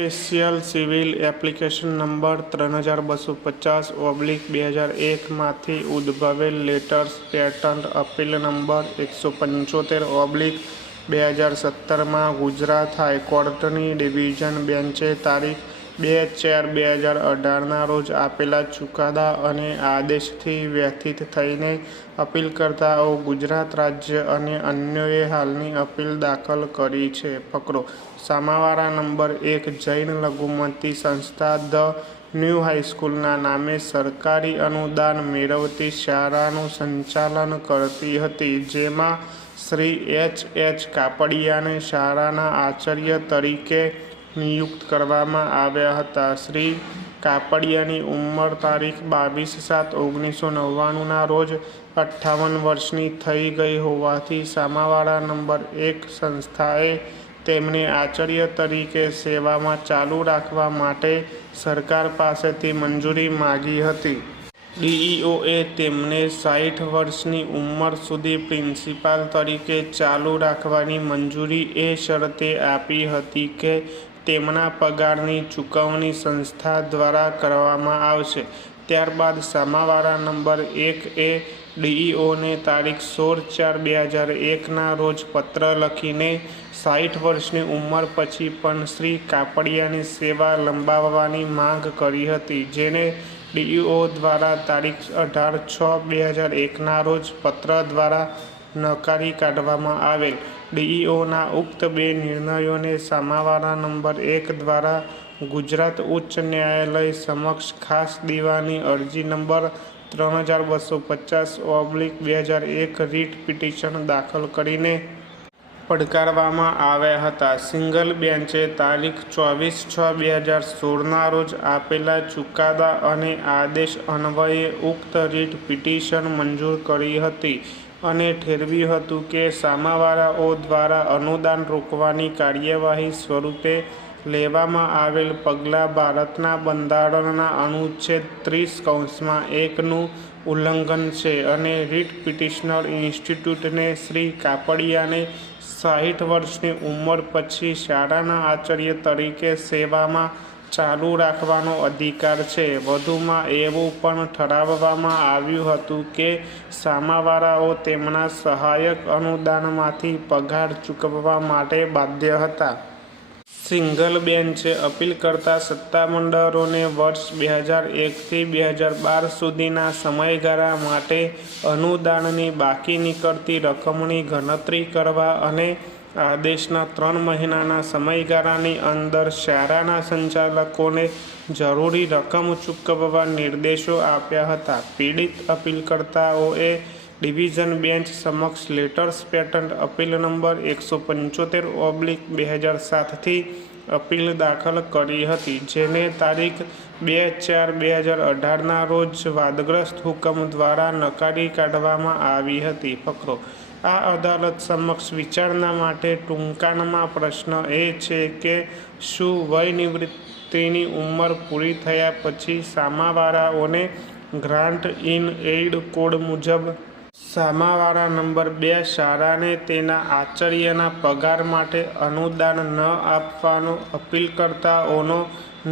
Special civil application number 3250/2001 માંથી ઉદ્ભવેલ letters patent appeal number 175/2017 માં Gujarat હાઈકોર્ટની division બેન્ચે તારીખ 2/4/2018 રોજ આપેલા ચુકાદા અને આદેશથી વ્યથિત થઈને અપીલ કર્તાઓ ગુજરાત રાજ્ય અને અન્યોએ હાલની અપીલ દાખલ કરી છે. ફકરો: સામાવાળા નંબર 1 જૈન લઘુમતી સંસ્થા ધ ન્યૂ હાઈસ્કૂલના નામે સરકારી અનુદાન મેળવતી શાળાનું સંચાલન કરતી હતી, જેમાં શ્રી H. કાપડિયાને શાળાના આચાર્ય તરીકે નિયુક્ત કરવામાં આવ્યા હતા. શ્રી કાપડિયાની ઉંમર તારીખ 22/7/1999 રોજ 58 વર્ષની થઈ ગઈ હોવાથી સામાવાળા નંબર 1 સંસ્થાએ તેમને આચાર્ય તરીકે સેવામાં ચાલુ રાખવા માટે સરકાર પાસેથી મંજૂરી માગી હતી. ડીઈઓએ તેમને 60 વર્ષની ઉંમર સુધી પ્રિન્સિપાલ તરીકે ચાલુ રાખવાની મંજૂરી એ શરતે આપી હતી કે તેમના પગારની ચૂકવણી સંસ્થા દ્વારા કરવામાં આવશે. ત્યારબાદ સામાવાળા નંબર 1એ ડીઈઓને તારીખ 16/4/2001 રોજ પત્ર લખીને 60 વર્ષની ઉંમર પછી પણ શ્રી કાપડિયાની સેવા લંબાવવાની માંગ કરી હતી, જેને ડીઈઓ દ્વારા તારીખ 18/6/2001 રોજ પત્ર દ્વારા નકારી કાઢવામાં આવેલ. ડીઈઓના ઉક્ત બે નિર્ણયોને સામાવાળા નંબર 1 દ્વારા ગુજરાત ઉચ્ચ ન્યાયાલય સમક્ષ ખાસ દીવાની અરજી નંબર 3250/2001 રીટ પિટિશન દાખલ કરીને પડકારવામાં આવ્યા હતા. સિંગલ બેન્ચે તારીખ 24/6/2016 રોજ આપેલા ચુકાદા અને આદેશ અન્વયે ઉક્ત રીટ પિટિશન મંજૂર કરી હતી અને ઠેરવ્યું હતું કે સામાવાળાઓ દ્વારા અનુદાન રોકવાની કાર્યવાહી સ્વરૂપે લેવામાં આવેલ પગલાં ભારતના બંધારણના અનુચ્છેદ 30(1) નું ઉલ્લંઘન છે અને રીટ પિટિશનર ઇન્સ્ટિટ્યૂટને શ્રી કાપડિયાને 60 વર્ષની ઉંમર પછી શાળાના આચાર્ય તરીકે સેવામાં ચાલુ રાખવાનો અધિકાર છે. વધુમાં એવું પણ ઠરાવવામાં આવ્યું હતું કે સામાવાળાઓ તેમના સહાયક અનુદાનમાંથી પગાર ચૂકવવા માટે બાધ્ય હતા. સિંગલ બેન્ચે અપીલ કરતા સત્તામંડળોને વર્ષ 2001થી 2012 સુધીના સમયગાળા માટે અનુદાનની બાકી નીકળતી રકમની ગણતરી કરવા અને આદેશના 3 મહિનાના સમયગાળાની અંદર શાળાના સંચાલકોને જરૂરી રકમ ચૂકવવા નિર્દેશો આપ્યા હતા. પીડિત અપીલકર્તાઓએ ડિવિઝન બેન્ચ સમક્ષ લેટર્સ પેટન્ટ અપીલ નંબર 175/2007 થી અપીલ દાખલ કરી હતી, જેને તારીખ 2/4/2018 રોજ વાદગ્રસ્ત હુકમ દ્વારા નકારી કાઢવામાં આવી હતી. ફકરો: આ અદાલત સમક્ષ વિચારણા માટે ટૂંકાણમાં પ્રશ્ન એ છે કે શું વયનિવૃત્તિની ઉંમર પૂરી થયા પછી સામાવાળાઓને ગ્રાન્ટ ઇન એઇડ કોડ મુજબ સામાવાળા નંબર 2 શાળાને તેના આચાર્યના પગાર માટે અનુદાન ન આપવાનો અપીલકર્તાઓનો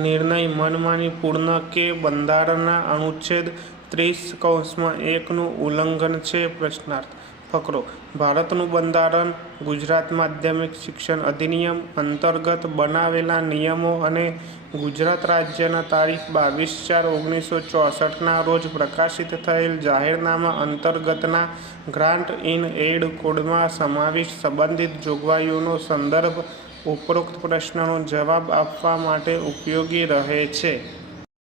નિર્ણય મનમાનીપૂર્ણ કે બંધારણના અનુચ્છેદ 30(1) નું ઉલ્લંઘન છે? પ્રશ્નાર્થ. ફકરો: ભારતનું બંધારણ ગુજરાત માધ્યમિક શિક્ષણ અધિનિયમ અંતર્ગત બનાવેલા નિયમો અને ગુજરાત રાજ્યના તારીખ 22/4/1964 રોજ પ્રકાશિત થયેલ જાહેરનામા અંતર્ગતના ગ્રાન્ટ ઇન એઇડ કોડમાં સમાવિષ્ટ સંબંધિત જોગવાઈઓનો સંદર્ભ ઉપરોક્ત પ્રશ્નનો જવાબ આપવા માટે ઉપયોગી રહે છે.